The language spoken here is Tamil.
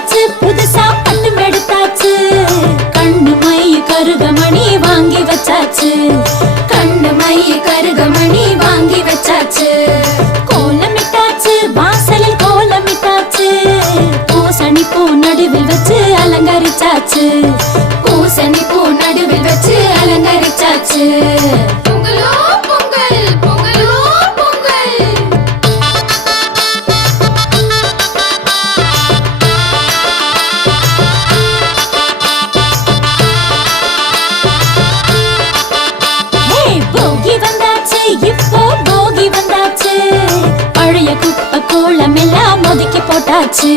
வந்தாச்சு, புதுசா பட்டு எடுத்தாச்சு. கண்ணு மை கருகமணி வாங்கி வச்சாச்சு, கண்ணு மை கருகமணி வாங்கி வச்சாச்சு. கோலமிட்டாச்சு, வாசலில் கோலமிட்டாச்சு. பூசணி பூ நடுவில் வச்சு அலங்கரிச்சாச்சு, பூசணி பூ நடுவில் வச்சு அலங்கரிச்சாச்சு. பொங்கலோ பொங்கல், பொங்கலோ பொங்கல். போகி வந்தாச்சு, இப்போ போகி வந்தாச்சு. பழைய குப்பை கோலம் எல்லாம் ஒதுக்கி போட்டாச்சு.